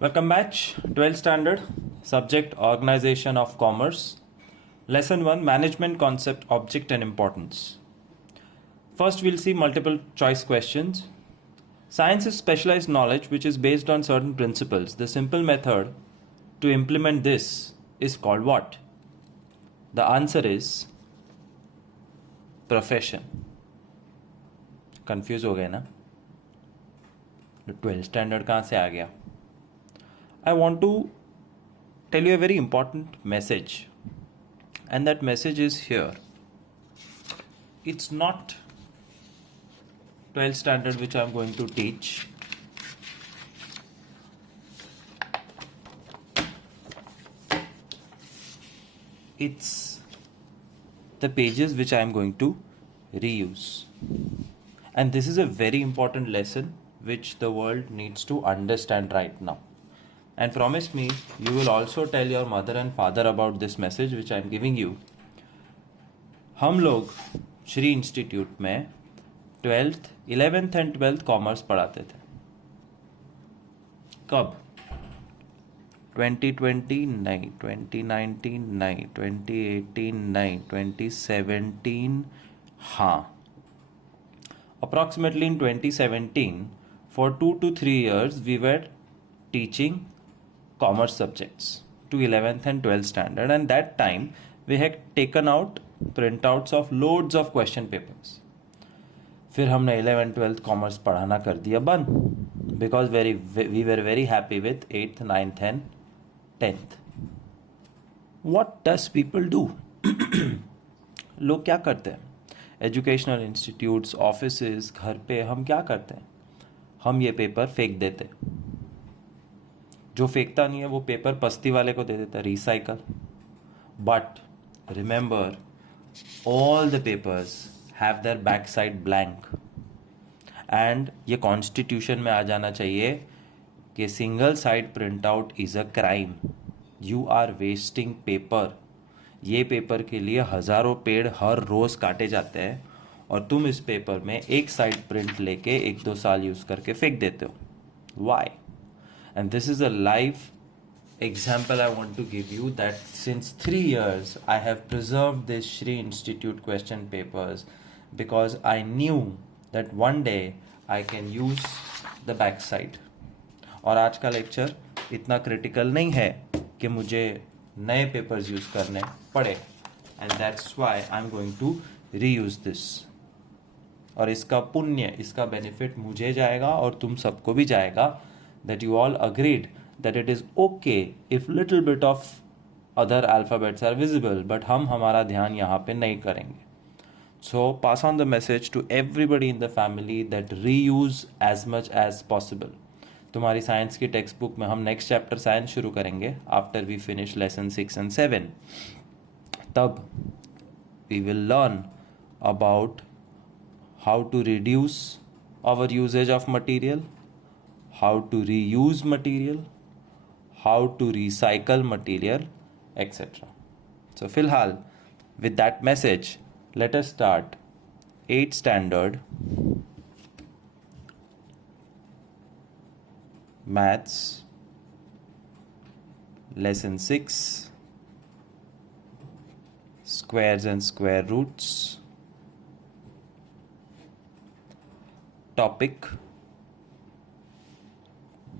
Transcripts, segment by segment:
Welcome batch, 12th standard, subject Organization of Commerce, lesson 1 Management Concept, Object and Importance. First we'll see multiple choice questions. Science is specialized knowledge which is based on certain principles. The simple method to implement this is called what? The answer is profession. Confused हो गए ना? 12th standard कहाँ से आ गया? I want to tell you a very important message, and that message is here. It's not 12th standard which I'm going to teach. It's the pages which I'm going to reuse, and this is a very important lesson which the world needs to understand right now. And promise me, you will also tell your mother and father about this message which I am giving you. हम लोग Shri institute में 12th, 11th and 12th commerce पढ़ाते थे. कब? 2020 नहीं, 2019 नहीं, 2018 नहीं, 2017 हाँ. Approximately in 2017, for 2 to 3 years we were teaching commerce subjects to 11th and 12th standard, and that time we had taken out printouts of loads of question papers. फिर हमने 11th 12th commerce पढ़ाना कर दिया बंद, because we were very happy with 8th 9th and 10th. What does people do? लोग क्या करते हैं? एजुकेशनल इंस्टीट्यूट्स, ऑफिसेज, घर पे हम क्या करते हैं? हम ये पेपर फेंक देते हैं. जो फेंकता नहीं है वो पेपर पस्ती वाले को दे देता है, recycle. But remember, all the papers have their back side blank. And ये कॉन्स्टिट्यूशन में आ जाना चाहिए कि single side print out is a crime. You are wasting paper. ये पेपर के लिए हज़ारों पेड़ हर रोज़ काटे जाते हैं और तुम इस पेपर में एक साइड प्रिंट लेके 1-2 साल यूज़ करके फेंक देते हो. Y? And this is a live example I want to give you, that since 3 years I have preserved this Shri Institute question papers because I knew that one day I can use the back side. और आज का lecture इतना critical नहीं है कि मुझे नए papers use करने पड़े, and that's why I'm going to reuse this. और इसका पुण्य, इसका बेनिफिट मुझे जाएगा और तुम सबको भी जाएगा, that you all agreed that it is okay if little bit of other alphabets are visible, but हम हमारा ध्यान यहाँ पे नहीं करेंगे. So pass on the message to everybody in the family that reuse as much as possible. तुम्हारी science की text book में हम नेक्स्ट चैप्टर साइंस शुरू करेंगे after we finish lesson 6 and 7. तब we will learn about how to reduce our usage of material, how to reuse material, how to recycle material, etc. So फिलहाल with that message, let us start 8th standard maths lesson 6 squares and square roots. Topic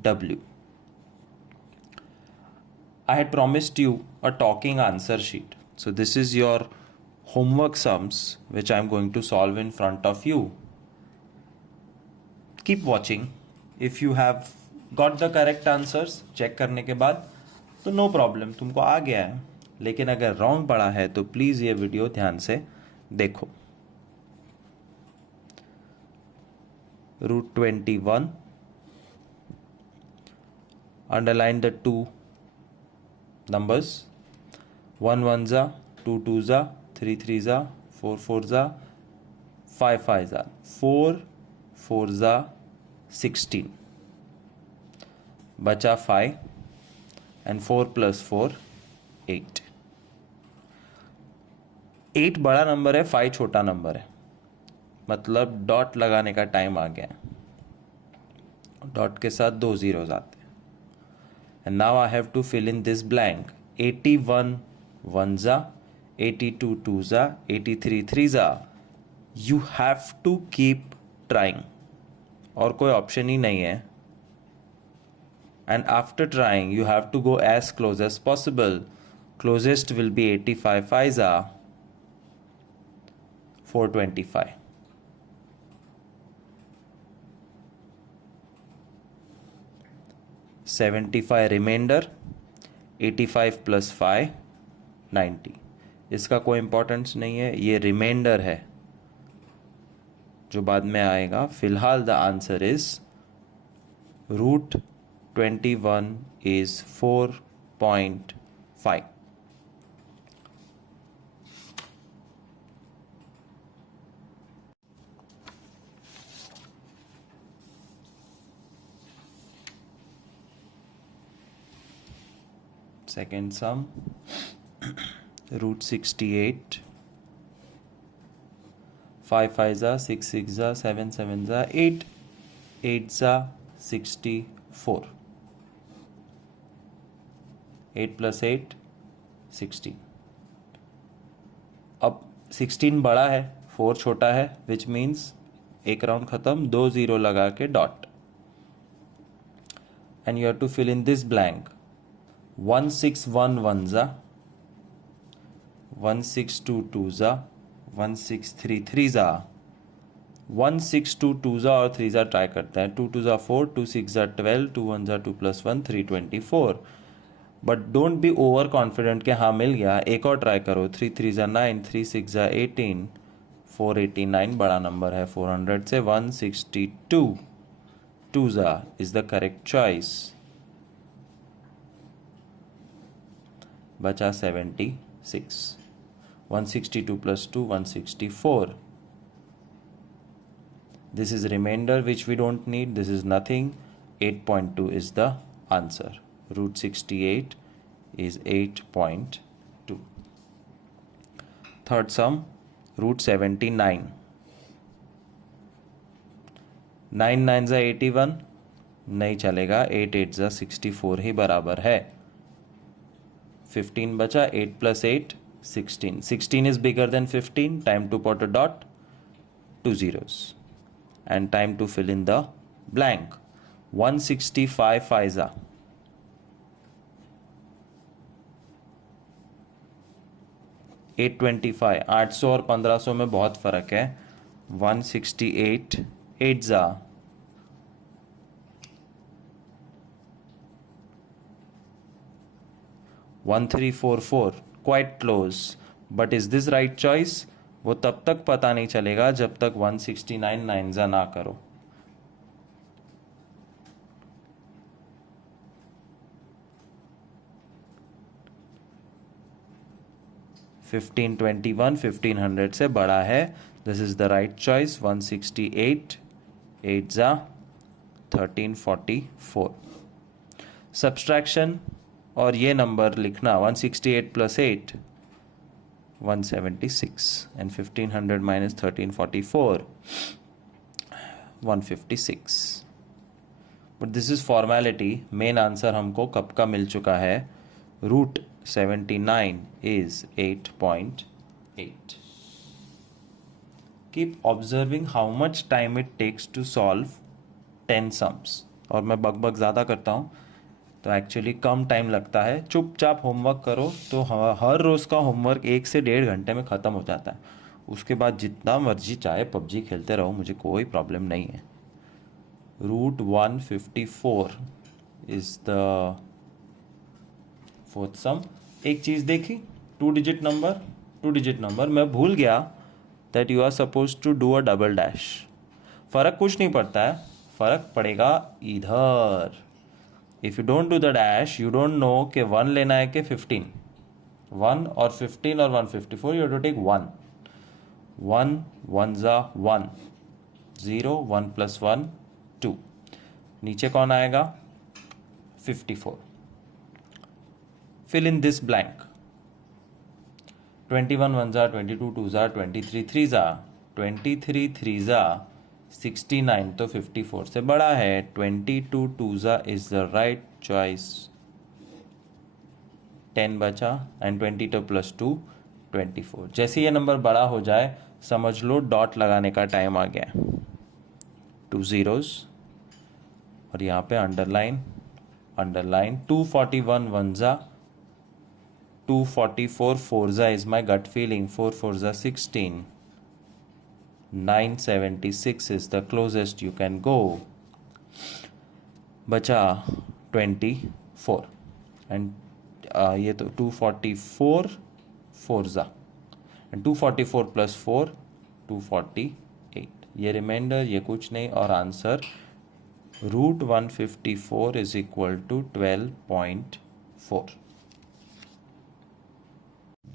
W. I had promised you a talking answer sheet. So this is your homework sums which I am going to solve in front of you. Keep watching. If you have got the correct answers, check करने के बाद तो no problem, तुमको आ गया है. लेकिन अगर wrong पड़ा है तो प्लीज़ ये वीडियो ध्यान से देखो. √21. Underline the 2 numbers. 1 1s, 2 2s, 3 3s, 4 4s, 5 5s. 4 4s, 16. बचा 5 and 4 plus 4 8. 8 बड़ा नंबर है, 5 छोटा नंबर है. मतलब डॉट लगाने का टाइम आ गया. डॉट के साथ 2 zeros आते हैं. and now I have to fill in this blank. 81 ones are, 82 twos are, 83 threes are. You have to keep trying. और कोई ऑप्शन ही नहीं है. And after trying, you have to go as close as possible. Closest will be 85 fives are, 425. $75 remainder, 85 plus 5, 90. इसका कोई importance नहीं है, ये reminder है जो बाद में आएगा. फिलहाल the answer is √21 is 4.5. Second sum, √68. 5 5s are, 6 6s are, 7 7s are, 8 8s are, 64. 8 plus 8, 16. अब 16 बड़ा है, 4 छोटा है, विच मीन्स एक राउंड खत्म, 2 0 लगा के dot. And you have to fill in this blank. 161 ones are, 162 twos are, 163 threes are, 162 twos are और threes are ट्राई करता है. 2 twos are 4, 2 6 are 12, 2 ones are 2 plus 1, 324. But don't be over confident कि हाँ मिल गया. एक और try करो. 3 3s are 9, 3 6s are 18, 489 बड़ा नंबर है 400 से. 162 twos are is the correct choice. बचा 76. 162 plus 2, 164. This is remainder which we don't need. This is nothing. 8.2 is the answer. √68 is 8.2. Third sum, √79. 9 9s are 81. नहीं चलेगा. 8 8s are 64 ही बराबर है. 15 बचा. 8 plus 8, 16. 16 is bigger than 15. Time to put a dot, 2 zeros. And time to fill in the blank. 165 fives are. 825. 800 और 1500 में बहुत फर्क है. 168 8s are. 1344. Quite close. But is this right choice? वो तब तक पता नहीं चलेगा जब तक 169 9s ना करो. $1521 $1500 से बड़ा है. This is the right choice. 168 8s are 1344. Subtraction और ये नंबर लिखना. 168 plus 8, 176. And 1500 minus 1344, 156. But this is formality. Main answer हमको कब का मिल चुका है. √79 is 8.8. Keep observing how much time it takes to solve 10 sums. और मैं बक ज़्यादा करता हूँ तो एक्चुअली कम टाइम लगता है. चुपचाप होमवर्क करो तो हर रोज़ का होमवर्क 1 से 1.5 घंटे में ख़त्म हो जाता है. उसके बाद जितना मर्जी चाहे पबजी खेलते रहो, मुझे कोई प्रॉब्लम नहीं है. √154 इज़ द फोर्थ सम. एक चीज़ देखी, 2 डिजिट नंबर मैं भूल गया that you are suppose to do a double dash. फ़र्क कुछ नहीं पड़ता है, फ़र्क पड़ेगा इधर. If you don't do the dash you don't know कि 1 लेना है कि 15. 1 और 15 और 154 you have to take 1. 1 1s are 1, 0 1 plus 1 2. नीचे कौन आएगा? 54. Fill in this blank. 21 ones are, 22 twos are, 23 threes are. 23 threes are 69 तो 54 से बड़ा है. 22 twos are is the right choice 10 बचा एंड 22 प्लस 2 24। जैसे ये नंबर बड़ा हो जाए समझ लो डॉट लगाने का टाइम आ गया। 2 zeros और यहाँ पे अंडरलाइन अंडरलाइन। 241 वन ज़ा, 244 फोर ज़ा इज माई गट फीलिंग, 4 4 ज़ा 16, 976 is the closest you can go. बचा 24 एंड ये तो 244 फोर ज़ा एंड 244 प्लस 4 248। ये रिमाइंडर ये कुछ नहीं और answer root 154 is equal to 12.4।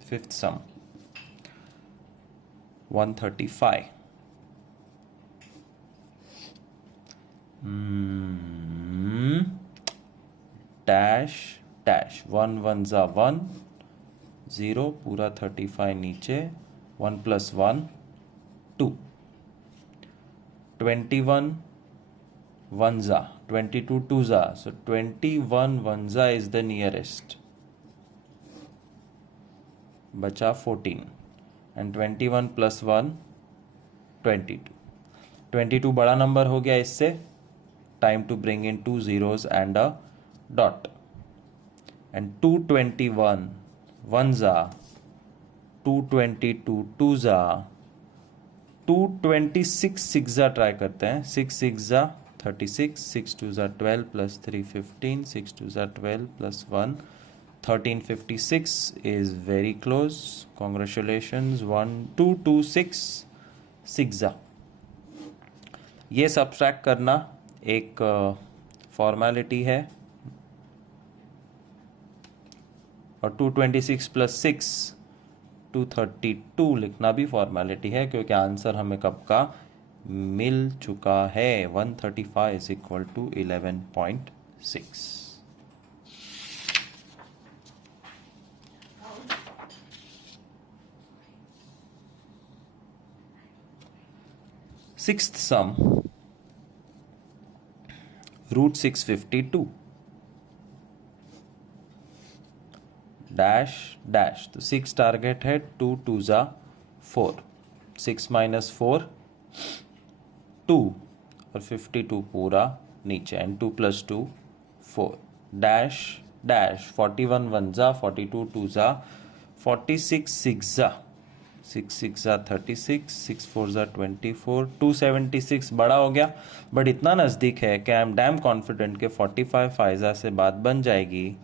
Fifth sum 135। Dash dash 1 1 ज़ा 1 0 पूरा 35 नीचे 1 प्लस 1 2। 21 1 ज़ा 22 2 ज़ा, so 21 1 ज़ा is the nearest। बचा 14 and 21 plus 1 22। 22 बड़ा नंबर हो गया इससे। Time to bring in 2 zeros and a dot and 221 1 ज़ा 222 2 ज़ा 226 6 ज़ा ट्राई करते हैं। 6 6 ज़ा 36, 6 2 ज़ा 12 प्लस 3 15, 6 2 ज़ा 12 plus 1 1356 is very close, congratulations। 1 2 2 6 6 ज़ा। ये सब्ट्रैक्ट करना एक फॉर्मेलिटी है और 226 प्लस 6 232 लिखना भी फॉर्मेलिटी है क्योंकि आंसर हमें कब का मिल चुका है। 135 is equal to 11.6। Sixth sum root 652 dash dash. तो 6 टारगेट है, 2 2 ज़ा 4, 6 माइनस 4 2 और 52 पूरा नीचे एंड 2 प्लस 2 4 डैश डैश। 41 1 ज़ा 42 2 ज़ा 46 6 ज़ा 6 6 ज़ा 36, 6 4 ज़ा 24, 276 बड़ा हो गया बट इतना नज़दीक है कि आई एम डैम कॉन्फिडेंट के 45 फाइजा से बात बन जाएगी।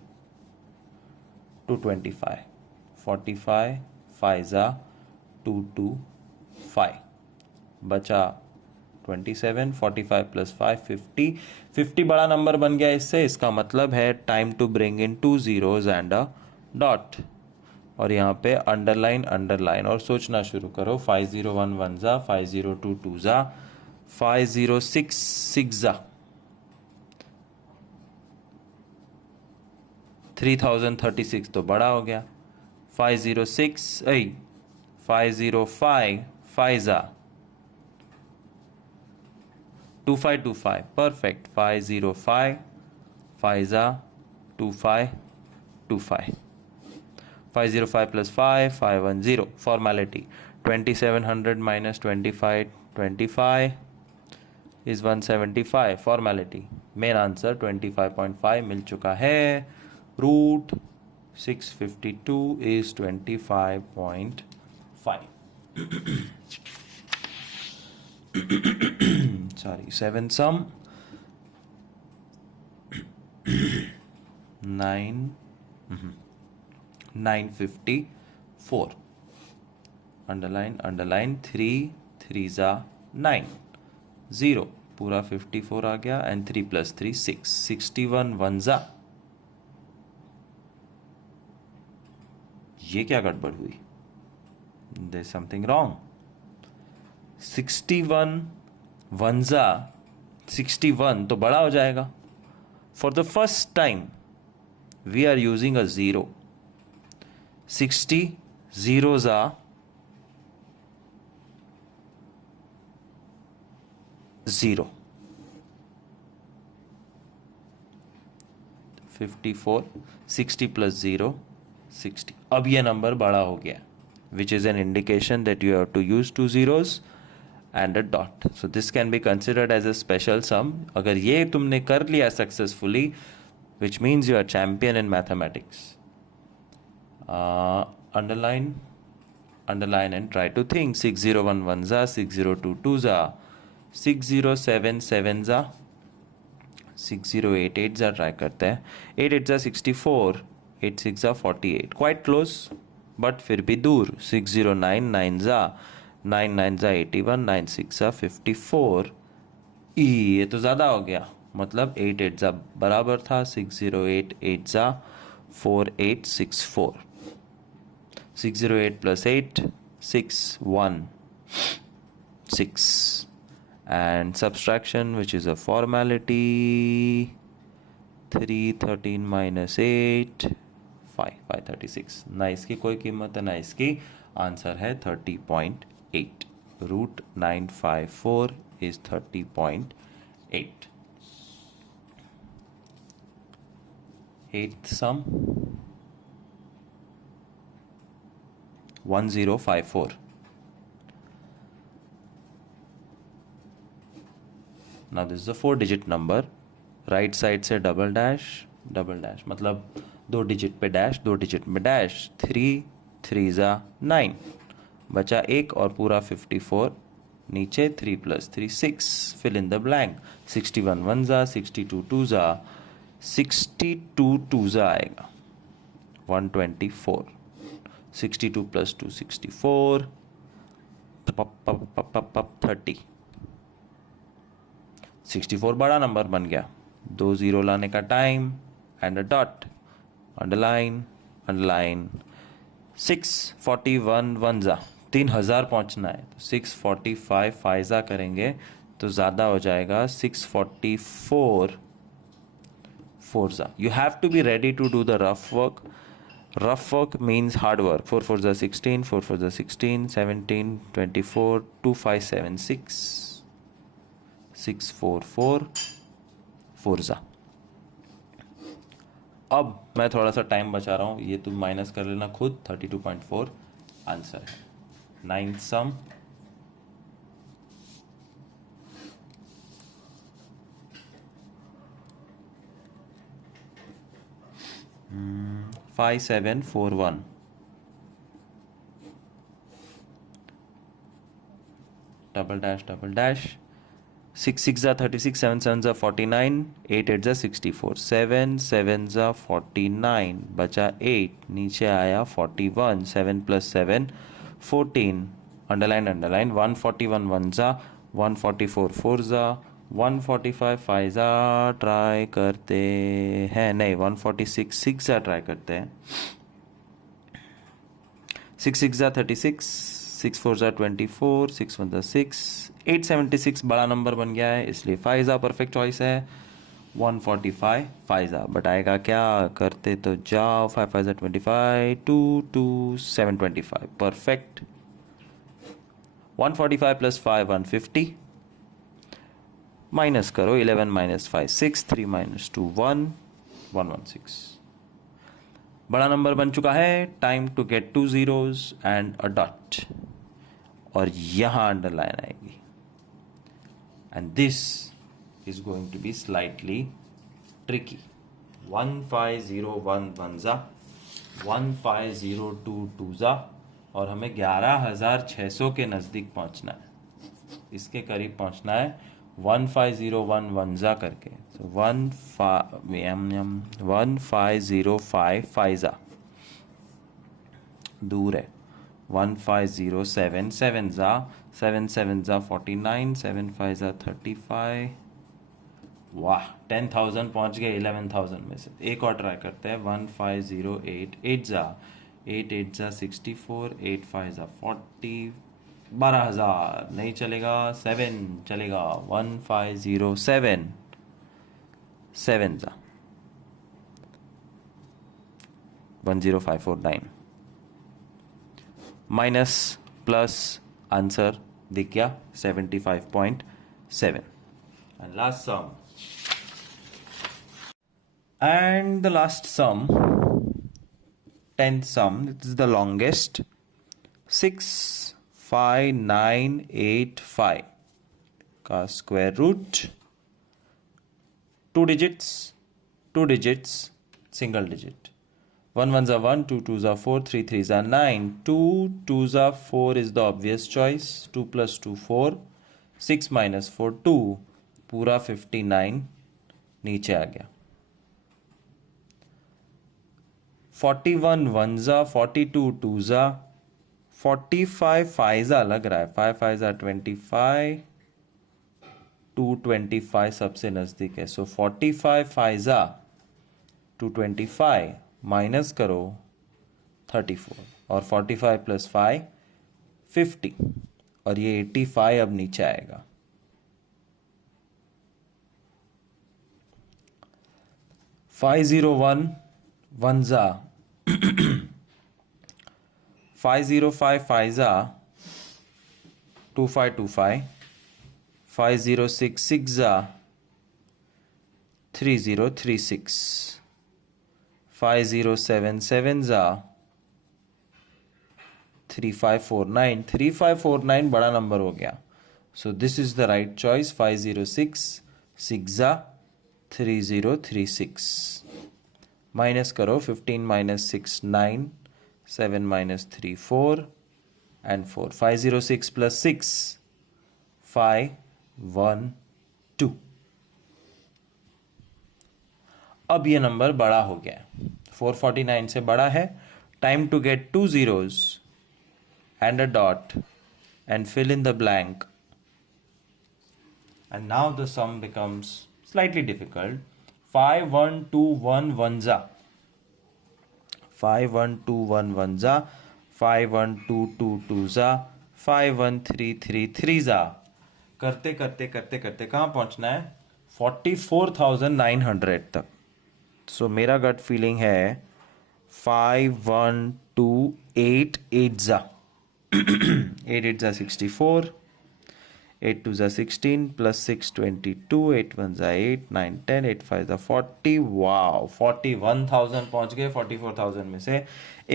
225 45 फाइजा 225 बचा 27, 45 प्लस 5 50। 50 बड़ा नंबर बन गया इससे। इसका मतलब है time to bring in 2 zeros and a dot और यहाँ पे अंडरलाइन अंडरलाइन और सोचना शुरू करो। 501 1 ज़ा 502 2 ज़ा 506 6 ज़ा 3036 तो बड़ा हो गया। 506 505 5 ज़ा 2525 परफेक्ट। 505 5 ज़ा 2525 505 plus 5 510 formality। 2700 minus 25 25 is 175 formality। Main answer 25.5 मिल चुका है। Root 652 is 25.5। sorry, 7 sum 954 underline underline 3 3 ज़ा 9 0 पूरा 54 आ गया एंड 3 प्लस 3 6 61 1 ज़ा। ये क्या गड़बड़ हुई? There is something wrong. 61 1 ज़ा 61 तो बड़ा हो जाएगा। For the first time we are using a 0। 60 zeros are 0। 54 60 plus 0 60. अब ये नंबर बड़ा हो गया, which is an indication that you have to use 2 zeros and a dot. So this can be considered as a special sum. अगर ये तुमने कर लिया successfully, which means you are champion in mathematics. Underline and try to think. 6011 za, 6022 za, 6077 za, 6088 जा try करते हैं. 8 8 जा 64, 8 6 जा 48, क्वाइट क्लोज बट फिर भी दूर. 6099 जा, 9 9 जा 81, 9 6 जा 54. ये तो ज़्यादा हो गया, मतलब 8 8 जा बराबर था. 6088 जा 4864. 608 plus 8, 616. And subtraction, which is a formality. 3 13 minus 8, 5 536. ना इसकी कोई कीमत है ना इसकी. आंसर है 30.8. Root 954 is 30.8. Eighth sum 1054. Now this is a 4-digit number. Right side से डबल डैश मतलब 2 डिजिट पे डैश, 2 डिजिट में डैश. 3 3 जा 9, बचा 1 और पूरा 54. नीचे 3 + 3 6. Fill in the blank. 61 1 जा, 62 2 जा, 62 2 जा आएगा 124. 62 + 2 64, 30. 64 बड़ा नंबर बन गया. 2 0 लाने का time and a dot. Underline. 641 1 जा, 3000 पहुंचना है तो 645 फाइजा करेंगे तो ज़्यादा हो जाएगा. 644 4 जा. You have to be ready to do the rough work. Rough work means hard work. 4 4 जा 16, 4 4 जा 16, 17 24, 2 5 7 6, 6 4 4 4 जा. अब मैं थोड़ा सा टाइम बचा रहा हूँ, ये तुम माइनस कर लेना खुद. 32.4 आंसर है. 9th सम 5741. Double dash. 6 6 जा 36, 7 7 जा 49, 8 8 जा 64, 7 7 जा 49, बचा 8, नीचे आया 41. 7 + 7 14. अंडरलाइन. 141 1 जा, 144 4 जा, 145 5 जा ट्राई करते हैं. नहीं, 146 6 जा ट्राई करते हैं. 6 6 जा 36, 6 4 जा 24, 6 1 जा 6. 876 बड़ा नंबर बन गया है, इसलिए फाइजा परफेक्ट चॉइस है. 145 फाइजा. बट आएगा क्या, करते तो जाओ. 5 5 जा 25, 2 2 725 परफेक्ट. 145 + 5 150. माइनस करो. 11 - 5 6, 3 - 2 1, 116. बड़ा नंबर बन चुका है. Time to get 2 zeros and a dot. और यहाँ अंडरलाइन आएगी. And this is going to be slightly tricky. 1501 1 जा, 1502 2 जा, और हमें 11600 के नज़दीक पहुंचना है. इसके करीब पहुंचना है 1501 1 जा करके. So 1505 5 जा दूर है. 1507 7 जा, 7 7 जा 49, 7 5 जा 35. वाह, 10,000 पहुंच गए 11,000 में से. एक और ट्राई करते हैं. 1508 8 जा, 8 8 जा 64, 8 5 जा 40. 12,000 नहीं चलेगा. 7 चलेगा. 1507 7 जा 10549. माइनस प्लस आंसर दिख गया 75.7. And last sum. And the last sum 10th sum, it is the longest. 6, 5, 9, 8, 5 का square root. 2 digits, single digit. 1 ones are 1, 2 twos are 4, 3 threes are 9. 2 twos are 4 is the obvious choice. 2 plus 2, 4. 6 minus 4, 2. पूरा 59 नीचे आ गया. 41 ones are, 42 twos are, 45 fives are लग रहा है. 5 fives are 25. 225 सबसे नजदीक है. So 45 fives are 225 माइनस करो 34 और 45 प्लस 5 50 और ये 85 अब नीचे आएगा. 501 वंजा 505 फाइजा 2525 5066 जा 3036 5077 जा 3549 3549 बड़ा नंबर हो गया. So this is the right choice. 506 6 जा 3036 माइनस करो 15 minus 6 9 7 minus 3 4 and 4. 506 plus 6 5 1 2. अब ये नंबर बड़ा हो गया. 449 से बड़ा है. Time to get 2 zeros and a dot and fill in the blank. And now the sum becomes slightly difficult. 5 1 2 1 1 जा 5 1 2 1 1 जा 5 1 2 2 2 जा 5 1 3 3 3 जा. करते करते करते करते कहाँ पहुंचना है? 44,900 तक. सो मेरा गट फीलिंग है 5 1 2 8 8 जा 8 8 जा 64 8 2 जा 16 प्लस 6 22 8 1 जा 8 9 10 8 5 जा 40. वाओ 41,000 पहुंच गए 44,000 में से.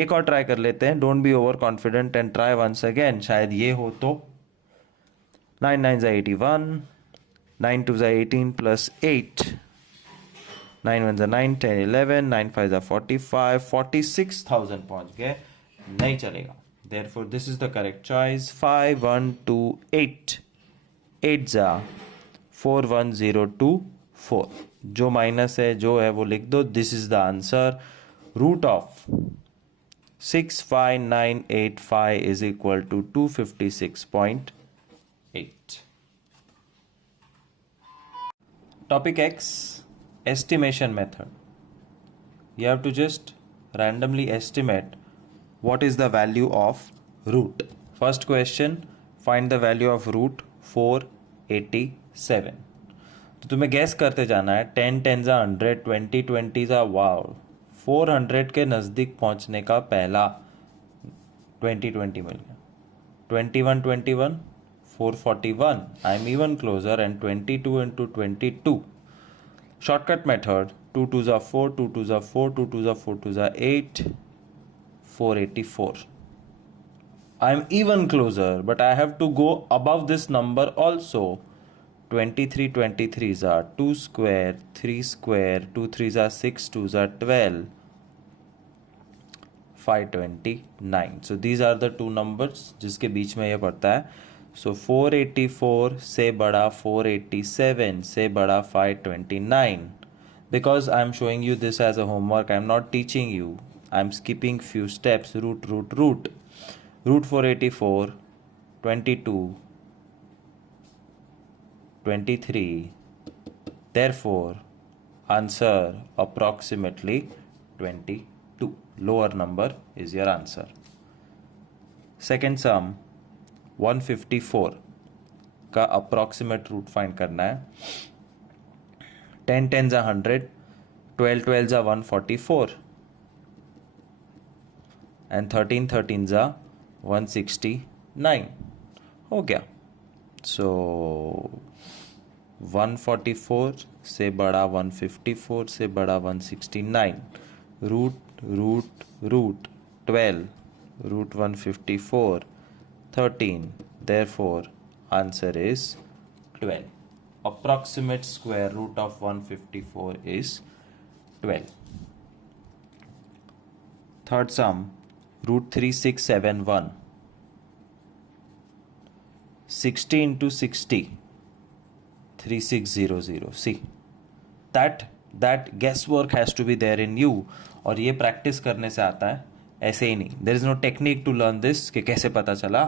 एक और ट्राई कर लेते हैं. Don't be over confident and try once again. शायद ये हो तो. 9 9 जा 81 9 2 जा 18 प्लस 8 9 1 जा 9 10 11 9 5 जा 45 46,000 पहुंच गए. नहीं चलेगा. Therefore this is the correct choice. 5 1 2 8 8 जा 4 1 0 2 4. जो माइनस है जो है वो लिख दो. This is the answer. Root of 65985 is equal to 256.8. Topic X, estimation method. You have to just randomly estimate what is the value of root. First question, find the value of root 487. तो तुम्हें gas करते जाना है. 10 10 जा 100 20 20 जा wow 400 के नज़दीक पहुंचने का पहला 20 20 मिल गया. 21 21 441. I am even closer. And 22 into 22. Shortcut method. 2 2s are 4 2 2s are 4 2 2s are 4 2s are 8 484. I am even closer, but I have to go above this number also. 23 23s are 2 square 3 square 2 3s are 6 2s are 12 529. So these are the two numbers जिसके बीच में ये पड़ता है. So 484 से बड़ा 487 से बड़ा 529. Because I am showing you this as a homework, I am not teaching you. I am skipping few steps. Root root root. Root 484 22 23. Therefore, answer approximately 22. Lower number is your answer. Second sum, 154 का approximate root find करना है. 10 10 जा 100 12 12 जा 144 and 13 13 जा 169. हो गया. So 144 से बड़ा 154 से बड़ा 169. Root root root 12, root 154, 13. Therefore, answer is 12. Approximate square root of 154 is 12. Third sum, root 3671. 60 into 60, 3600. See, that guesswork has to be there in you. और ये प्रैक्टिस करने से आता है, ऐसे ही नहीं. There is no technique to learn this कि कैसे पता चला.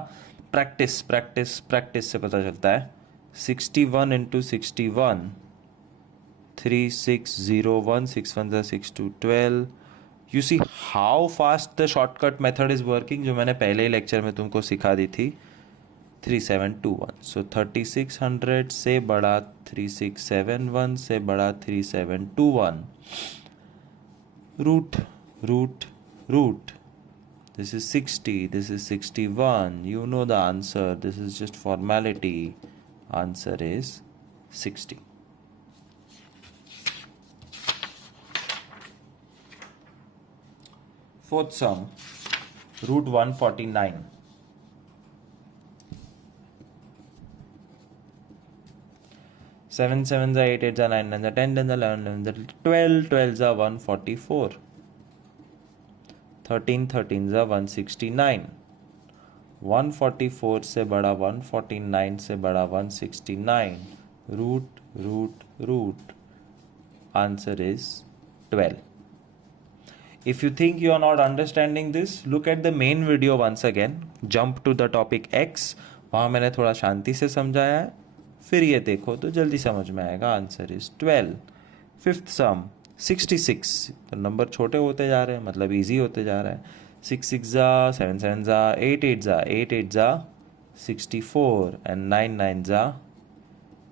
प्रैक्टिस प्रैक्टिस प्रैक्टिस से पता चलता है. 61 into 61, 3601, 6 1 6 2 12. You see how fast the shortcut method is working, जो मैंने पहले ही लेक्चर में तुमको सिखा दी थी. 3721. So 3600 से बड़ा 3671 से बड़ा 3721. Root, root, root. This is 60, this is 61. You know the answer. This is just formality. Answer is 60. Fourth sum, root 149. 7 7s are 8 8s are 9 9s are 10 10s are 11 11s are 12 12s are 144. 13 13s are 169. 144 से बड़ा 149 से बड़ा 169. Root, root, root. Answer is 12. If you think you are not understanding this, look at the main video once again. Jump to the topic X. वहाँ मैंने थोड़ा शांति से समझाया है. फिर ये देखो तो जल्दी समझ में आएगा. Answer is 12. फिफ्थ सम 66. तो नंबर छोटे होते जा रहे हैं, मतलब इजी होते जा रहा है. 6 6 जा 7 7 जा 8 8 जा 8 8 जा 64 एंड 9 9 जा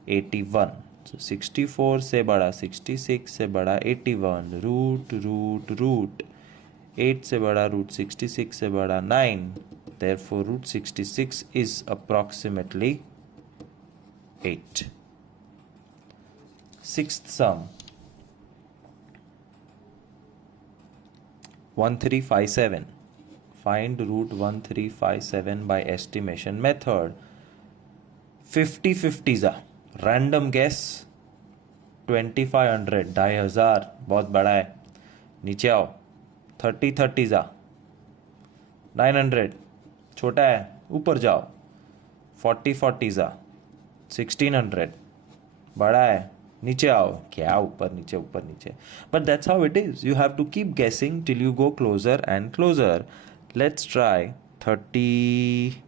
81. So 64 से बड़ा 66 से बड़ा 81. रूट रूट रूट 8 से बड़ा रूट 66 से बड़ा 9. Therefore root 66 is approximately 8. Sixth sum 1357. Find root 1357 by estimation method. 50 50 जा random guess 2500 2500 बहुत बड़ा है. नीचे आओ. 30 30 जा 900 छोटा है. ऊपर जाओ. 40 40 जा 1600 बड़ा है. नीचे आओ. क्या ऊपर नीचे ऊपर नीचे. But that's how it is. You have to keep guessing till you go closer and closer. Let's try 36.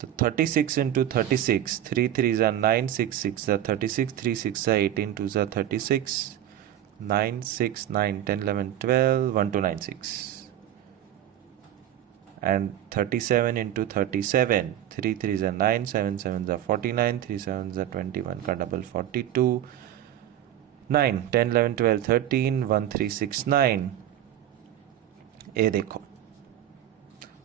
So 36 into 36, 3 3s are 9, 6 6 are 36, 3 6 are 18, 2s are 36, 9 6 9 10 11 12, 1 2 9 6. And 37 into 37, 3 3s are 9, 7 7s are 49, 3 7s are 21 का double 42, 9 10 11 12 13, 1 3 6 9. ये देखो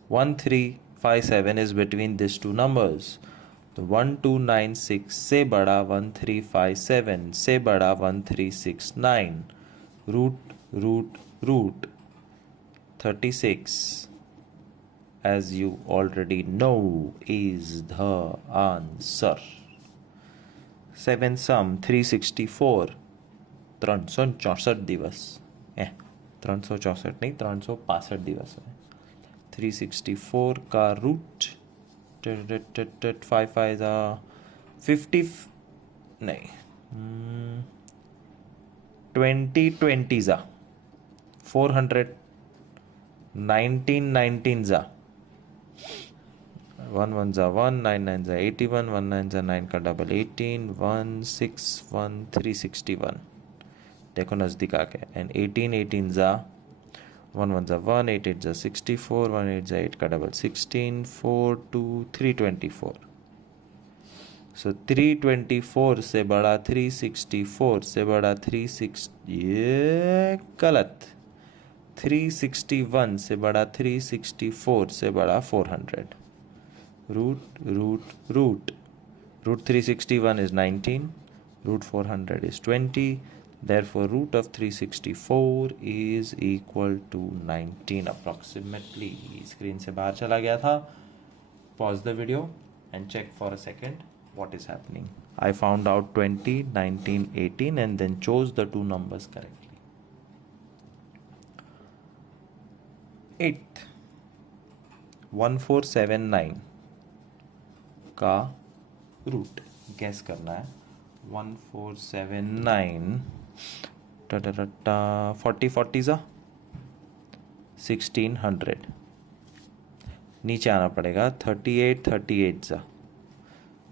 1357 is between these two numbers. तो 1296 से बड़ा 1357 से बड़ा 1369. Root root root 36, as you already know, is the answer. Seventh sum 364. 364 दिवस. 364 नहीं 365 दिवस है. 364 का रूट 5 5 50 नहीं 20 20 जा 400. 19 19 जा 1 1 जा 1 9 9 जा 81 1 9 जा 9 का डबल 18 1 6 1 361. देखो नज़दीक आ गए. एंड 18 18 जा 1 1 जा 1 8 8 जा 64 1 8 जा 8 का डबल 16 4 2 324. सो 324 से बड़ा 364 से बड़ा 36. ये गलत. 361 से बड़ा 364 से बड़ा 400. Root root root. Root 361 is 19. Root 400 is 20. Therefore, root of 364 is equal to 19 approximately. Screen से बाहर चला गया था. Pause the video and check for a second what is happening. I found out 20, 19, 18 and then chose the two numbers correctly. 8th 1479 का root gas करना है. 1479 40 40 ज़ा 1600. नीचे आना पड़ेगा. 38 38 ज़ा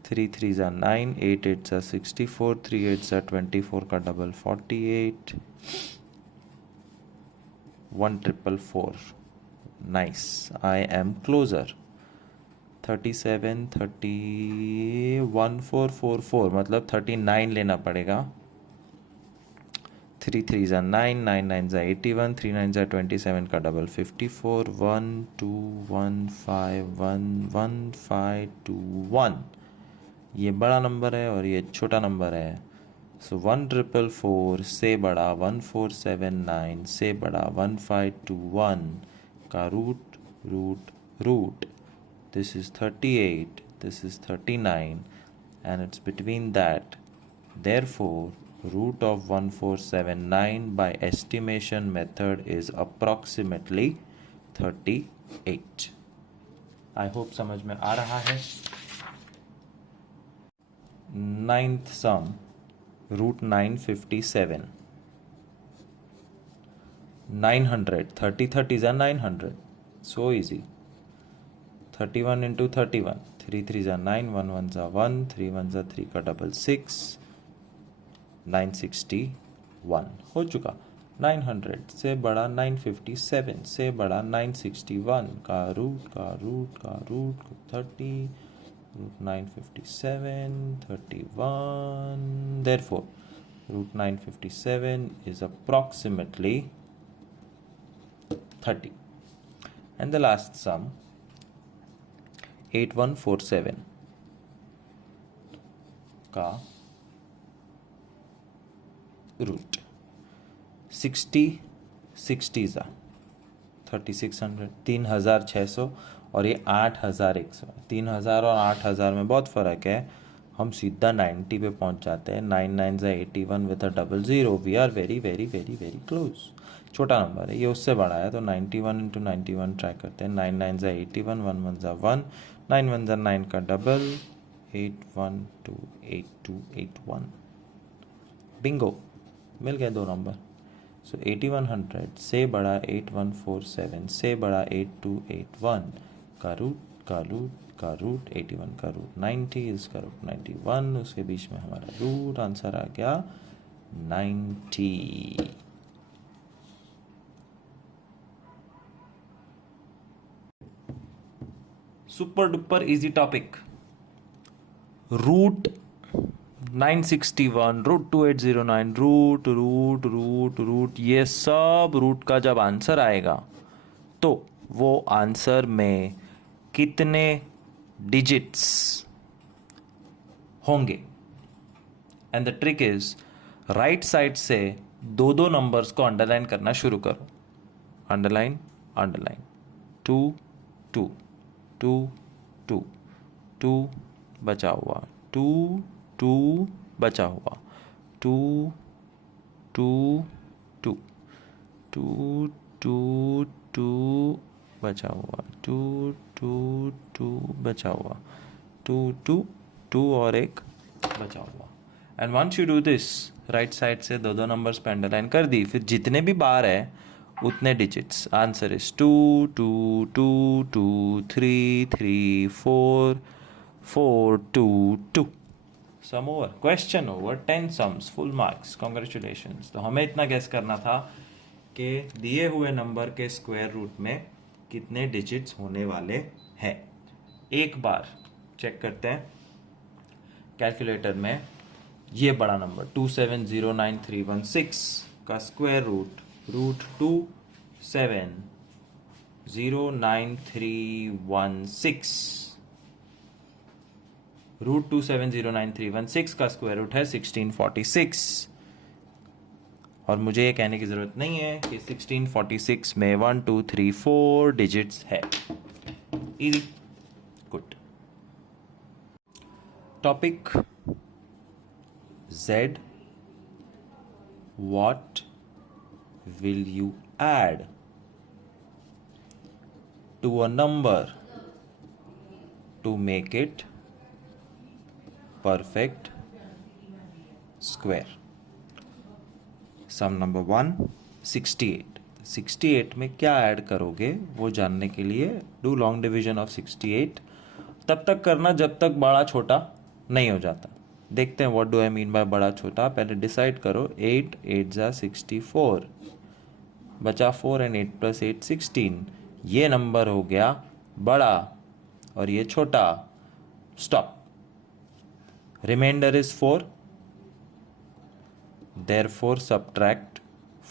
3 3 ज़ा 9 8 8 ज़ा 64 3 8 ज़ा 24 का double 48 1444. Nice. I am closer. 37 30 1444 मतलब 39 लेना पड़ेगा. 3 3 ज़ा 9 9 9 ज़ा 81 3 9 ज़ा 27 का डबल 54 1 2 1 5 1 1 5 2 1. ये बड़ा नंबर है और ये छोटा नंबर है. सो 1444 से बड़ा 1479 से बड़ा 1521 का root root root. This is 38, this is 39 and it's between that. Therefore, root of 1479 by estimation method is approximately 38. I hope समझ में आ रहा है. 9th sum, root 957. 900, 30 30 is 900. So easy. 31 into 31 3 3 ज़ा 9 1 1 ज़ा 1 3 1 ज़ा 3 का डबल 6 961 हो चुका. 900 से बड़ा 957 से बड़ा 961 का root 30 root 957 31. Therefore, root 957 is approximately 30. And the last sum, 8147 का रूट 60 60 ज़ा 3600 3600 और ये 8100. 3000 और 8000 में बहुत फ़र्क है. हम सीधा 90 पे पहुंच जाते हैं. 9 9 ज़ा 81 with a double 0. We are very very very very close. छोटा नंबर है, ये उससे बड़ा है. तो 91 इंटू 91 ट्राई करते हैं. 9 9 ज़ा 81 1 1 ज़ा 1 9 1 ज़ा 9 का डबल 8128 बिंगो. मिल गए दो नंबर. सो 8100 से बड़ा 8147 से बड़ा 8281 का रूट 81 का रूट 90 इसका रूट 91. उसके बीच में हमारा रूट आंसर आ गया 90. Super duper easy topic. Root 961 root 2809 root root root root ये सब रूट का जब आंसर आएगा तो वो आंसर में कितने डिजिट्स होंगे. And the trick is right side से दो दो नंबर्स को अंडरलाइन करना शुरू करो. अंडरलाइन अंडरलाइन 2 2 2 2 2 बचा हुआ 2 2 बचा हुआ 2 2 2 2 2 2 बचा हुआ 2 2 2 बचा हुआ 2 2 2 और एक बचा हुआ. And once you do this right side से दो दो नंबर्स पे अंडरलाइन कर दी. फिर जितने भी बार है उतने digits. Answer is 2 2 2 2 3 3 4 4 2 2. Sum over. Question over. 10 sums full marks. Congratulations. तो हमें इतना गेस करना था कि दिए हुए नंबर के स्क्वायर रूट में कितने डिजिट्स होने वाले हैं. एक बार चेक करते हैं कैलकुलेटर में. ये बड़ा नंबर 2709,316 का स्क्वायर रूट 2709,316 रूट 2709,316 का स्क्वायर रूट है 1646. और मुझे ये कहने की ज़रूरत नहीं है कि 1646 में 1 2 3 4 डिजिट्स है. Easy. Good. Topic Z. What will you add to a number to make it perfect square? Sum number 1 68. 68 में क्या ऐड करोगे वो जानने के लिए डू लॉन्ग डिवीजन ऑफ 68. तब तक करना जब तक बड़ा छोटा नहीं हो जाता. देखते हैं what do I mean by बड़ा छोटा. पहले डिसाइड करो. 8 8 जा 64, बचा 4 एंड 8 प्लस 8 16. ये नंबर हो गया बड़ा और ये छोटा. Stop. Remainder is 4, therefore subtract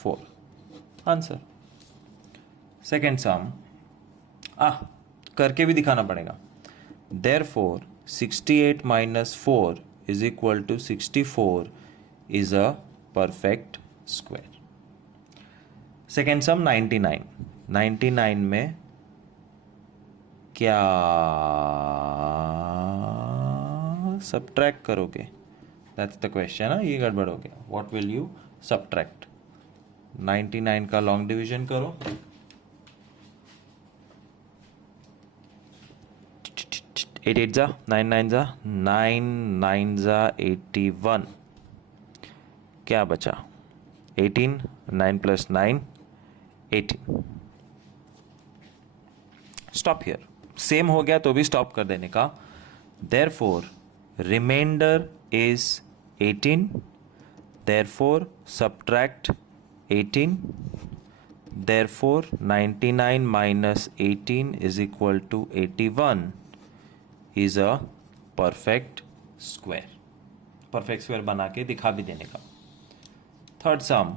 4. Answer. Second sum करके भी दिखाना पड़ेगा. therefore 68 minus 4 is equal to 64 is a perfect square. Second sum 99. 99 में क्या सब्ट्रैक्ट करोगे? That's the question. ये गड़बड़ हो गया. What will you subtract? 99 का लॉन्ग डिवीजन करो. 8 8 जा 9 9 जा 9 9 जा 81. क्या बचा? 18. 9 प्लस 9 18. Stop here. सेम हो गया तो भी स्टॉप कर देने का. therefore remainder is 18, therefore subtract 18, therefore 99 minus 18 is equal to 81 is a perfect square. perfect square बना के दिखा भी देने का. Third some.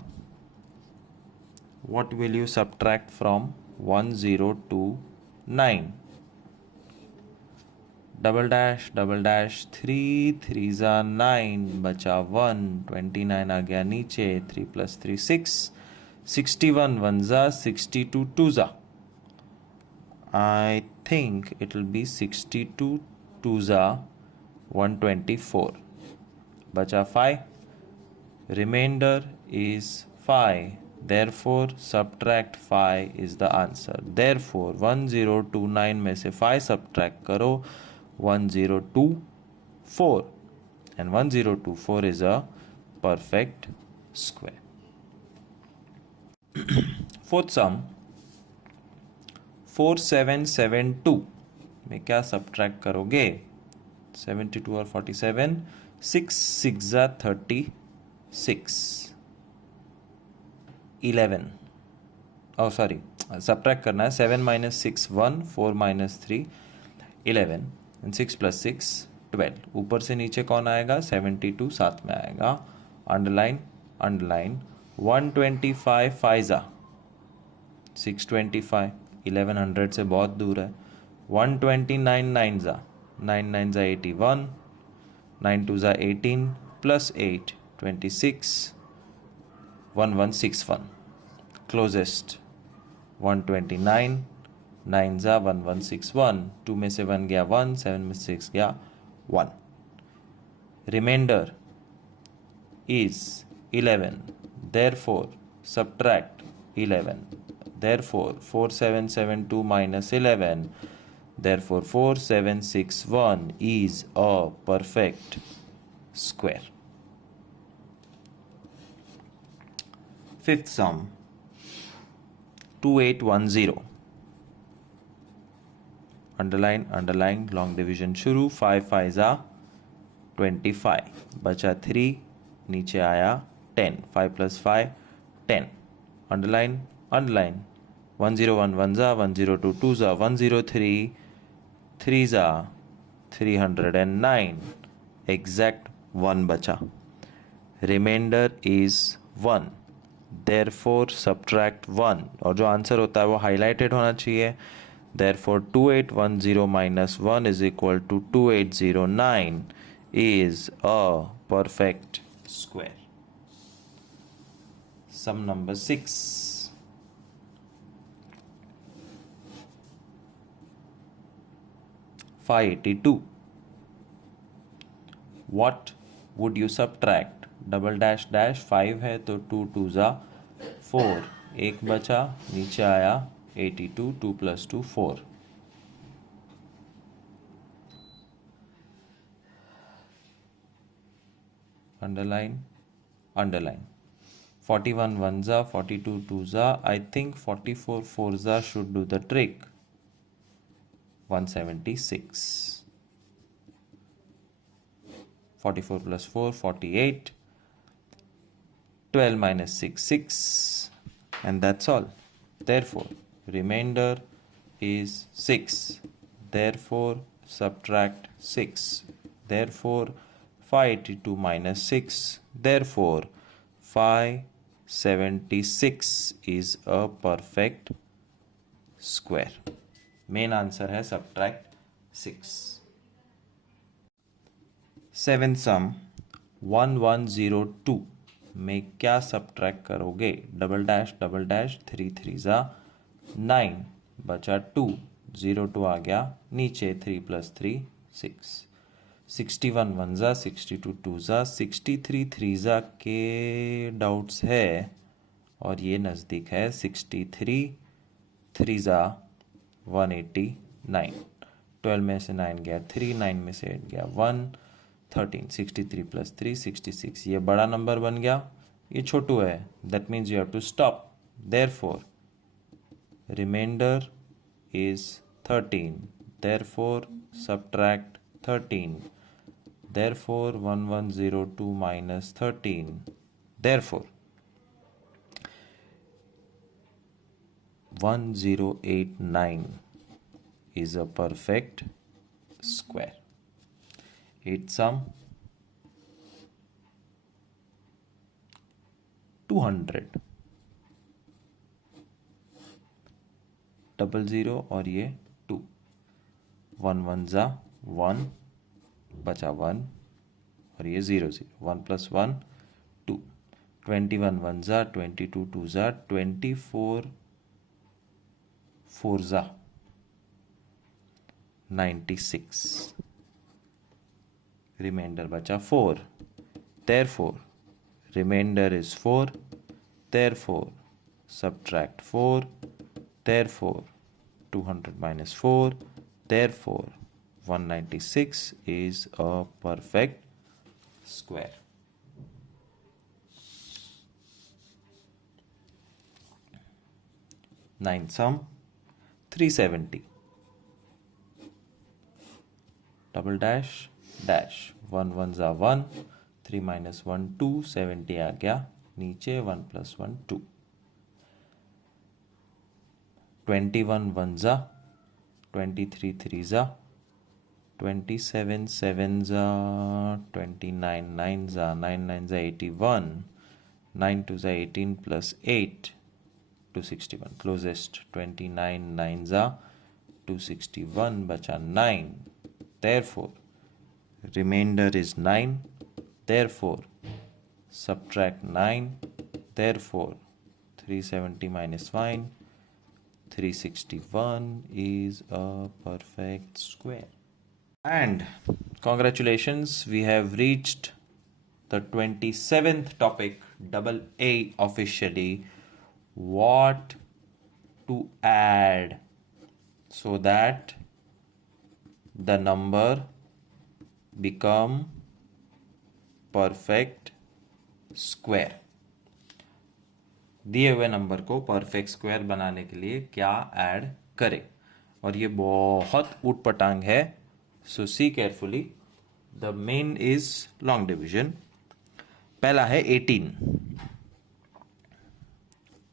what will you subtract from 1029? Double dash 3 3 जा 9, बचा 1, 29 आ गया नीचे. 3 प्लस 3 6, 61 1 जा 62 2 जा. I think it will be 62 2 जा 124. बचा 5. Reminder is 5, therefore subtract 5 is the answer. therefore 1029 में से 5 subtract करो. 1024 and 1024 is a perfect square. Fourth सम 4772 में क्या सब्ट्रैक्ट करोगे? 72 और 47. 6 6 जा 36. 11. oh sorry सब्ट्रैक्ट करना है. 7 minus 6 1, 4 minus 3 11 and 6 plus 6 12. ऊपर से नीचे कौन आएगा? 72 साथ में आएगा. Underline underline. 125 फाइजा 625. 1100 से बहुत दूर है. 129 9 जा 9 9 जा 81. 9 2 जा 18 प्लस 8 26. 1161. क्लोजेस्ट 129 9 जा 1161. 2 में से 1 गया 1, 7 में से 6 गया 1. Reminder is 11, therefore subtract 11. therefore 4772 minus 11, therefore 4761 is a perfect square. Fifth sum 2810. Underline long division शुरू. 5 5 जा 25. बचा 3, नीचे आया 10. 5 प्लस 5 10. अंडरलाइन 101 1 जा 102 2 जा 103 3 जा 309. एग्जैक्ट 1 बचा. Reminder is 1, therefore subtract 1. और जो आंसर होता है वो हाईलाइटेड होना चाहिए. therefore 2810 minus 1 is equal to 2809 is a perfect square. Sum number 6. (582). What would you subtract? Double dash dash 5 है तो 2 2 ज़ा 4, एक बचा, नीचे आया 82, 2 + 2 4. Underline, underline. 41 1 ज़ा, 42 2 ज़ा. I think 44 4 ज़ा should do the trick. 176. 44 + 4 48. 12 - 6 6, and that's all. Therefore remainder is 6. Therefore subtract 6. Therefore 582 - 6. Therefore 576 is a perfect square. Main answer है subtract 6. 7th sum 1102 में क्या सब्ट्रैक्ट करोगे? डबल डैश 3 3 ज़ा 9, बचा 2, 0 2 आ गया, नीचे 3 + 3 6. 61 1 ज़ा, 62 2 ज़ा, 63 3 ज़ा के डाउट्स है और ये नज़दीक है. 63 3 ज़ा 189. 12 में से 9 गया 3, 9 में से 8 गया 1, 13. 63 + 3 66. ये बड़ा नंबर बन गया, ये छोटू है. That means you have to stop. Therefore reminder is 13. Therefore subtract 13. Therefore 1102 - 13. Therefore 1089 is a perfect square. 8th sum 200. 00 और ये 2. 1 1 ज़ा 1, बचा 1 और ये 0 0. 1 + 1 2. 21 1 ज़ा 22 2 ज़ा 24 4 ज़ा 96. Remainder बचा 4. Therefore remainder is 4. Therefore subtract 4. Therefore 200 - 4. Therefore 196 is a perfect square. 9th sum 370. Double dash dash 1 1 ज़ा 1, 3 - 1 2, 70 आ गया, नीचे 1 + 1 2. 21 1 ज़ा 23 3 ज़ा 27 7 ज़ा 29 9 ज़ा 9 9 ज़ा 81. 9 2 ज़ा 18 + 8 261. Closest 29 9 ज़ा 261, बचा 9. Therefore remainder is 9. Therefore subtract 9. Therefore 370 - 5, 361 is a perfect square. And congratulations, we have reached the 27th topic, double A officially. What to add so that the number become perfect square. दिए हुए number को perfect square बनाने के लिए क्या add करें? और ये बहुत ऊटपटांग है, so see carefully. The main is long division. पहला है 18.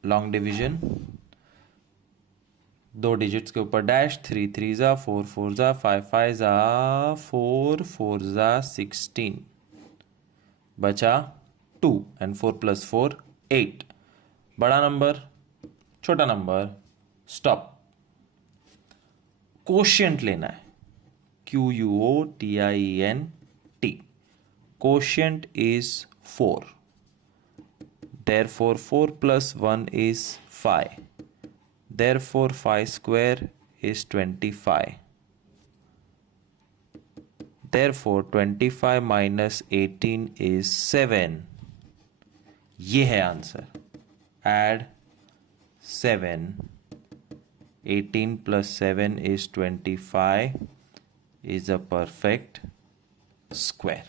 लॉन्ग डिवीजन 2 डिजिट्स के ऊपर डैश. 3 3 ज़ा 4 4 ज़ा 5 5 ज़ा 4 4 ज़ा 16, बचा 2 and 4 + 4 8. बड़ा नंबर, छोटा नंबर, स्टॉप. कोशिएंट लेना है. QUOTIENT. Quotient is 4. therefore 4 plus 1 is 5, therefore 5 square is 25, therefore 25 minus 18 is 7. ये है answer. Add 7, 18 plus 7 is 25 is a perfect square.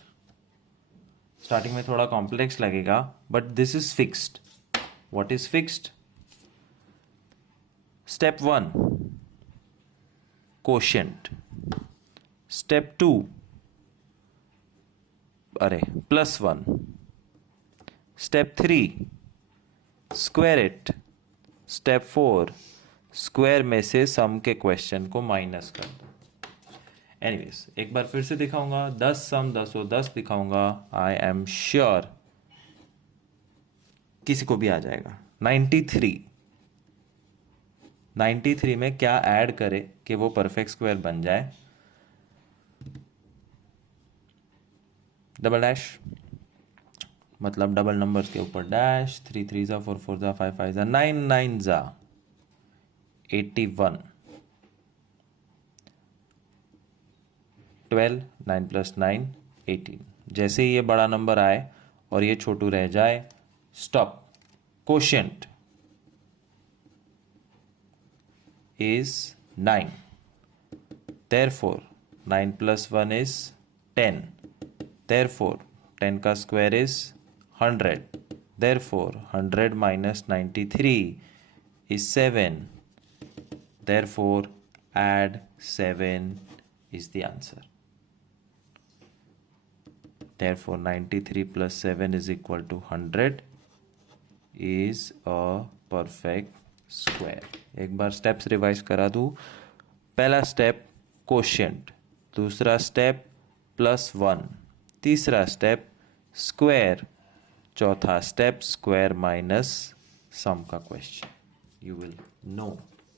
Starting में थोड़ा कॉम्प्लेक्स लगेगा but this is fixed. What is fixed? Step 1 quotient, step 2 +1, step 3 square it, step 4 square में से सम के question को minus कर दो. एनीवेज एक बार फिर से दिखाऊंगा. 10 सम 10 और 10 दिखाऊंगा. आई एम श्योर किसी को भी आ जाएगा. 93 में क्या ऐड करे कि वो परफेक्ट स्क्वायर बन जाए? डबल डैश, मतलब डबल नंबर्स के ऊपर डैश. 3 3 जा 4 4 जा 5 5 जा 9 9 जा 81, 12 9 plus 9 18. जैसे ही ये बड़ा नंबर आए और ये छोटू रह जाए, stop. Quotient is 9, therefore 9 plus 1 is 10, therefore 10 का square is 100, therefore 100 minus 93 is 7, therefore add 7 is the answer. Therefore 93 plus 7 is equal to 100 is a perfect square. एक बार स्टेप्स रिवाइज करा दूँ. पहला स्टेप कोशेंट, दूसरा स्टेप +1, तीसरा step square, चौथा step square minus sum का question. You will know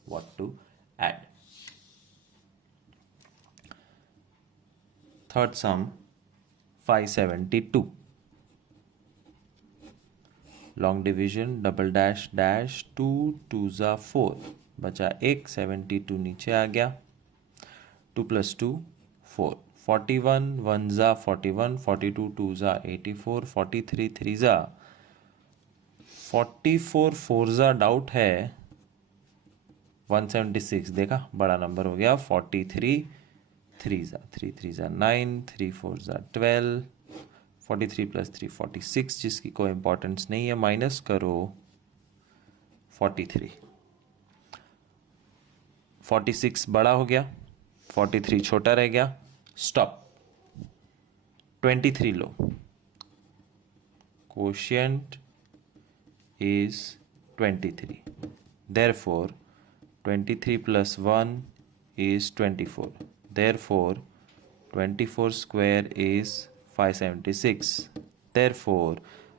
what to add. Third sum 572. Long division double dash dash 2 2 जा 4 बचा 1. 72 नीचे आ गया. 2 + 2 4, 41 1 जा 41, 42 2 जा 84, 43 3 जा 44, 4 जा डाउट है 176. देखा बड़ा नंबर हो गया. 43 3 जा 3 3 जा 9, 3 4 जा 12, 43 + 3 46, जिसकी कोई इंपॉर्टेंस नहीं है. माइनस करो 43, 46 बड़ा हो गया, 43 छोटा रह गया. Stop. 23 low. Quotient is 23, therefore 23 + 1 is 24, therefore 24 square is 576, therefore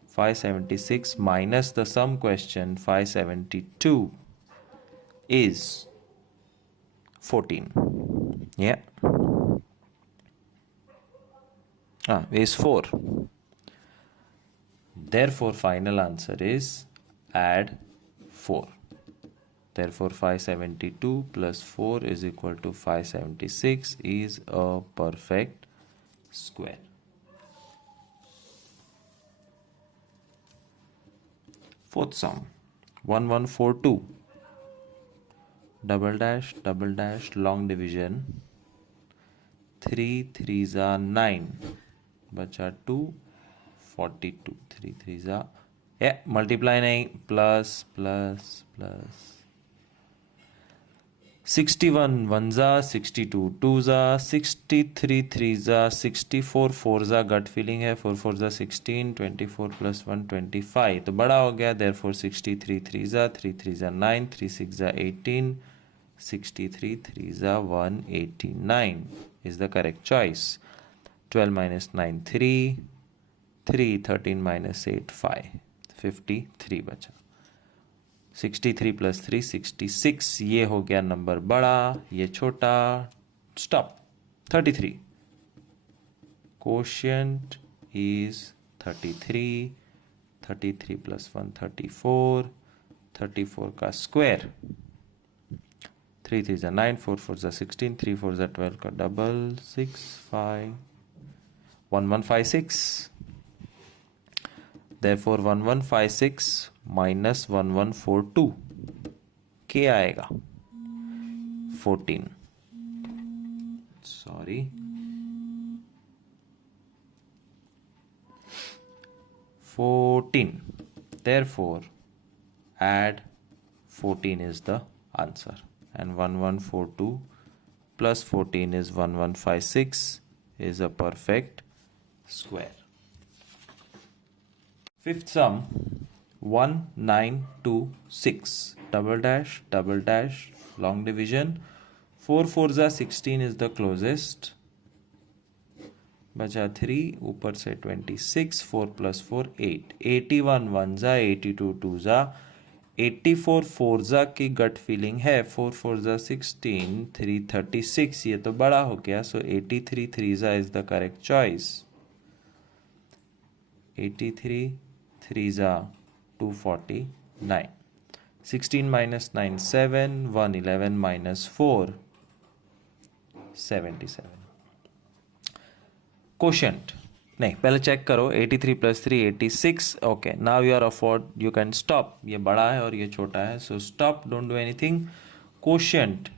576 minus the sum question 572 is 14. Yeah, is 4. Therefore final answer is add 4. Therefore 572 plus 4 is equal to 576 is a perfect square. Fourth sum 1142. Double dash long division 3 3 जा 9 बचा 2, 42 3 3 जा multiply नहीं plus plus plus 61 1 जा 62 2 जा 63 3 जा 64 4 जा gut feeling है 4 4 जा 16 24 + 1 25 तो बड़ा हो गया. देयरफॉर 63 3 जा 3 3 जा 9 3 6 जा 18 63 3 जा 189 is the correct choice. 12 minus 9 3 3 13 minus 8 5 53 बचा. 63 + 3 66. ये हो गया नंबर बड़ा, ये छोटा. स्टॉप. 33. Quotient is 33. 33 प्लस 1 34, 34 का स्क्वायर, 3 3 जा 9, 4 4 जा 16, 3 4 जा 12 का डबल 6 5 1156. Therefore 1156 minus 1142 क्या आएगा? 14. Sorry. 14. Therefore, add 14 is the answer. And 1142 plus 14 is 1156 is a perfect square. Fifth sum, 1926, double dash, long division. 4 4 जा 16 is the closest. बचा 3, ऊपर से 26, 4 प्लस 4 8, 81 1 जा 82 2 जा 84 4 जा की गट फीलिंग है, 4 4 जा 16, 3 36, ये तो बड़ा हो गया, सो 83 3 जा इज द करेक्ट चॉइस. 83 3 जा 249, 16 minus 9 7, 111 minus 4 77. Quotient नहीं, पहले चेक करो. 83 plus 3 86. Okay, now you are afford, you can stop. ये बड़ा है और ये छोटा है, so stop, don't do anything. Quotient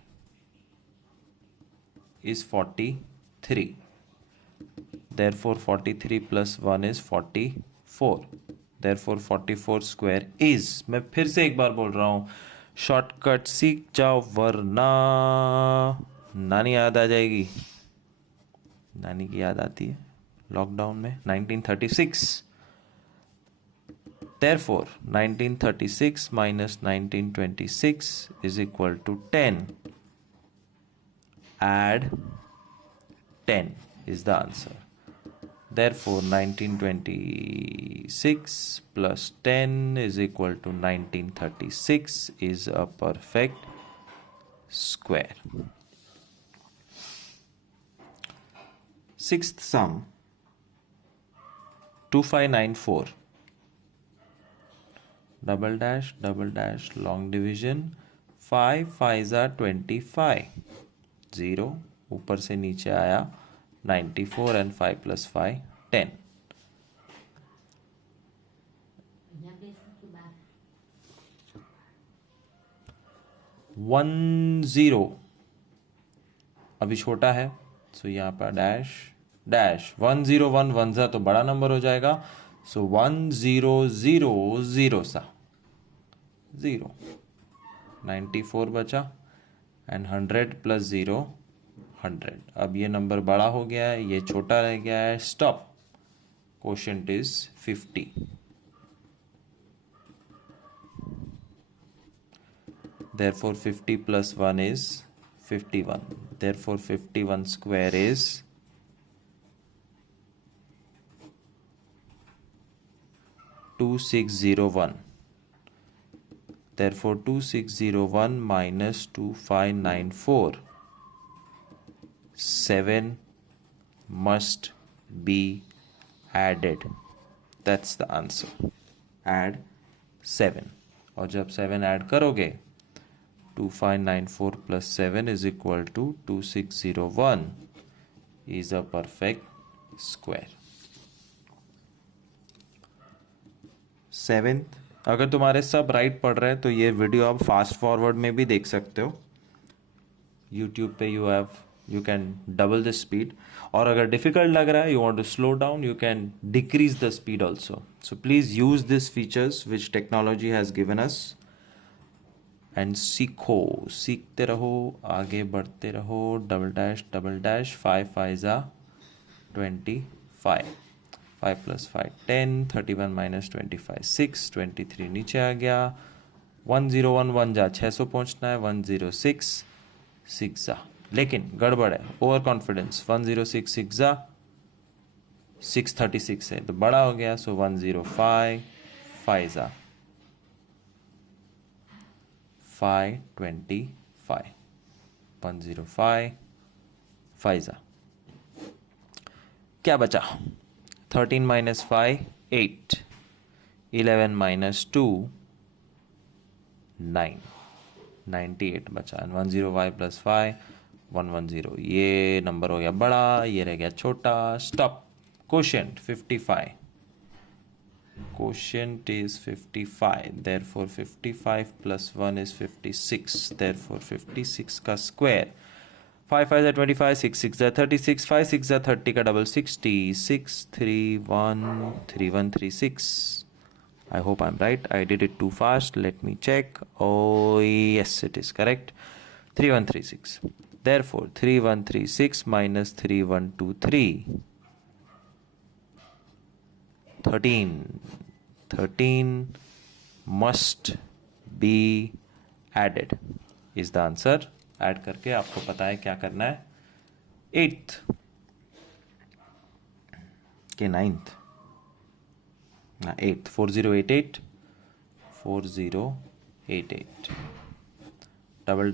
is 43. therefore 43 plus 1 is 44. therefore 44 square is, मैं फिर से एक बार बोल रहा हूं, शॉर्टकट सीख जाओ वरना नानी याद आ जाएगी. नानी की याद आती है लॉकडाउन में. 1936. therefore 1936 minus 1926 is equal to 10. add 10 is the answer. therefore 1926 plus 10 is equal to 1936 is a perfect square. Sixth sum, 2594, double dash, long division. 5 5 are 25, 0 ऊपर से नीचे आया 94 and 5 plus 5 10. वन जीरो अभी छोटा है, सो यहाँ पर डैश 101 1 जा तो बड़ा नंबर हो जाएगा, सो 1000 सा 0, 94 बचा एंड 100 प्लस 0 100. अब ये नंबर बड़ा हो गया है, ये छोटा रह गया है, stop. Quotient is 50. therefore 50 plus 1 is 51. therefore 51 square is 2601. therefore 2601 minus 2594, 7 must be added. That's the answer. Add 7. और जब 7 ऐड करोगे, 2594 plus 7 is equal to 2601 is a perfect square. 7th, अगर तुम्हारे सब राइट पढ़ रहे हैं तो ये वीडियो आप फास्ट फॉरवर्ड में भी देख सकते हो. यूट्यूब पे you can double the speed. और अगर डिफिकल्ट लग रहा है, you want to slow down, you can decrease the speed also. So please use these features which technology has given us and सीखते रहो, आगे बढ़ते रहो. डबल डैश 5 5 जा 25, 5 plus 5 10, 31 minus 25 6, 23 नीचे आ गया. 1011 जा 600 पहुंचना है, 106 6 जा, लेकिन गड़बड़ है, ओवर कॉन्फिडेंस. 1066 जा 636 है तो बड़ा हो गया, सो 105 5 जा 525, 105 5 जा. क्या बचा? 13 minus 5 8, 11 minus 2 9 98 बचा, 105 plus 5 110। ये नंबर हो गया बड़ा, ये रह गया छोटा। Stop. Quotient 55, quotient is 55, therefore 55 plus 1 is 56, therefore 56 का square, 5 5 25, 6 6 36, 5 6 30 का double 60, 6 3 1 3 1 3 6। I hope I'm right. I did it too fast. Let me check. Oh yes, it is correct. 3136. Therefore 3136 minus 3123, 13 13 must be added is the answer। Add करके आपको पता है क्या करना है। 8th के 9th ना 8th 4088 4088 डबल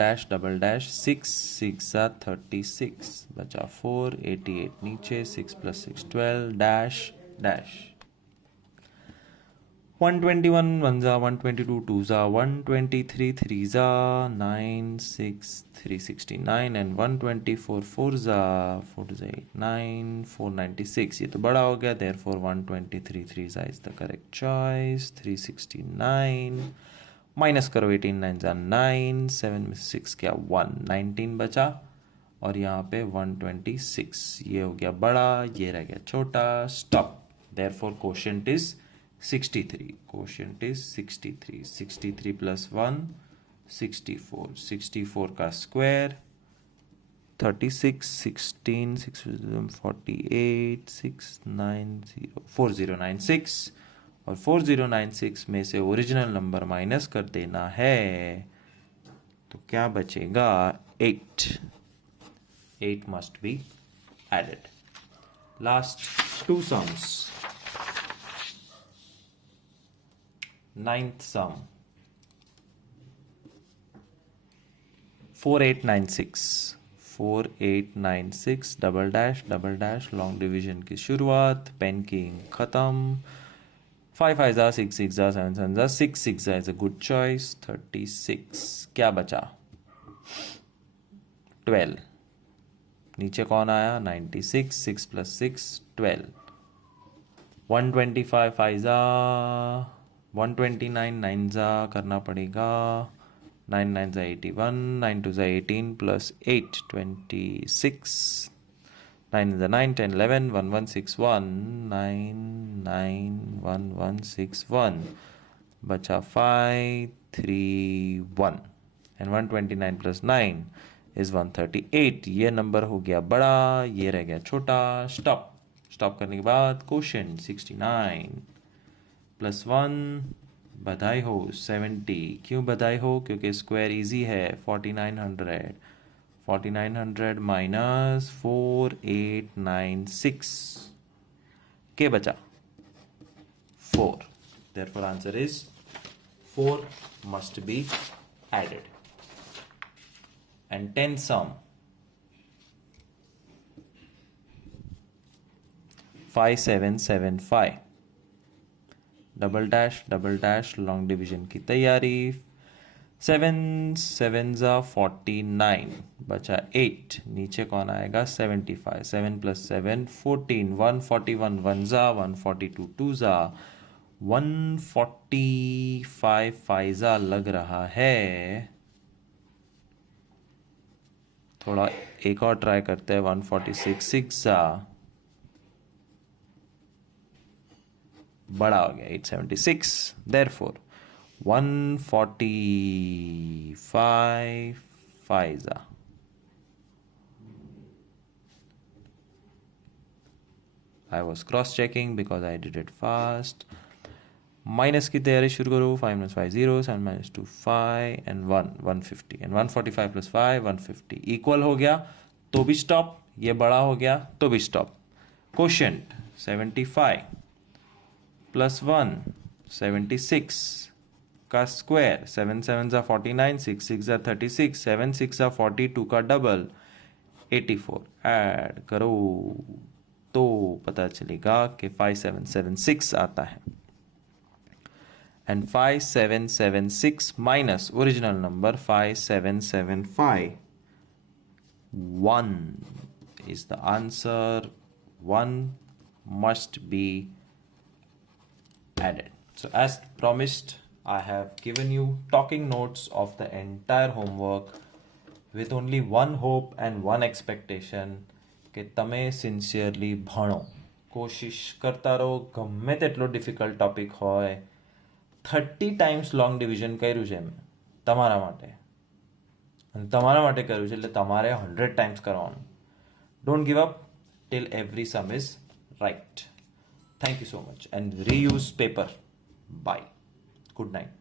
डैश 6 6 36 बचा 4 88 नीचे 6 plus 6 12 डैश 121 1 122 2 123 3 9 6 369 and 124 4 4 8 9 496। ये तो बड़ा हो गया, therefore 123 3 is the correct choice। 369 minus करो, 18 9 9 7 में 6 क्या 1 19 बचा, और यहाँ पे 126। ये हो गया बड़ा, ये रह गया छोटा। Stop. therefore quotient is 63, quotient is 63। 63 plus 1 64, 64 का स्क्वायर 36 16 6 48 690 4096, और 4096 में से ओरिजिनल नंबर माइनस कर देना है, तो क्या बचेगा 8 8 must be added। Last two sums। 9th sum 4896 double dash long division की शुरुआत, पेन की इंक खत्म। 5 5 6 6 7 7 6 6 इज अ गुड चॉइस। 36 क्या बचा 12, नीचे कौन आया 96 6 plus 6 12। 125 5 129 9 करना पड़ेगा, 9 9 81 9 2 18 plus 8 26, 9 9 10 11 1 1 6 1 9 9 1 1 6 1 बचा 5 3 1 and 129 plus 9 is 138। ये नंबर हो गया बड़ा, ये रह गया छोटा। स्टॉप। स्टॉप करने के बाद क्वोशिएंट 69 प्लस 1 बधाई हो 70। क्यों बधाई हो? क्योंकि स्क्वायर इजी है। 4900 माइनस 4896 के बचा 4। therefore answer is 4 must be added। and 10 sum 5775 double dash long division की तैयारी। 7 7 49 बचा 8, नीचे कौन आएगा 75। 7 plus 7 14 141 1 142 2 145 5 लग रहा है। थोड़ा एक और ट्राई करते हैं। 146 6 बड़ा हो गया 876। therefore 145 5 I was cross checking because I did it fast। Minus की तैयारी शुरू करो। 5 minus 5 0, 7 minus 2 5 and 1 150 and 145 plus 5 150 equal हो गया तो भी स्टॉप। ये बड़ा हो गया तो भी स्टॉप। क्वोशिएंट 75 प्लस 1 76 का स्क्वायर। 7 7 49 6 6 36 7 6 42 का डबल 84 ऐड करो तो पता चलेगा कि 5776 आता है। and 5776 minus original number 5775. 1 is the answer. 1 must be added. So as promised, I have given you talking notes of the entire homework with only one hope and one expectation કે તમે sincerely ભણો, કોશિશ કરતા રહો, ગમે તેટલો difficult topic હોય. 30 times long division કર્યું છે મેં તમારા માટે, અને તમારા માટે કર્યું છે એટલે તમારે 100 ટાઈમ્સ કરવાનું. Don't give up till every sum is right. Thank you so much and reuse paper. Bye. Good night.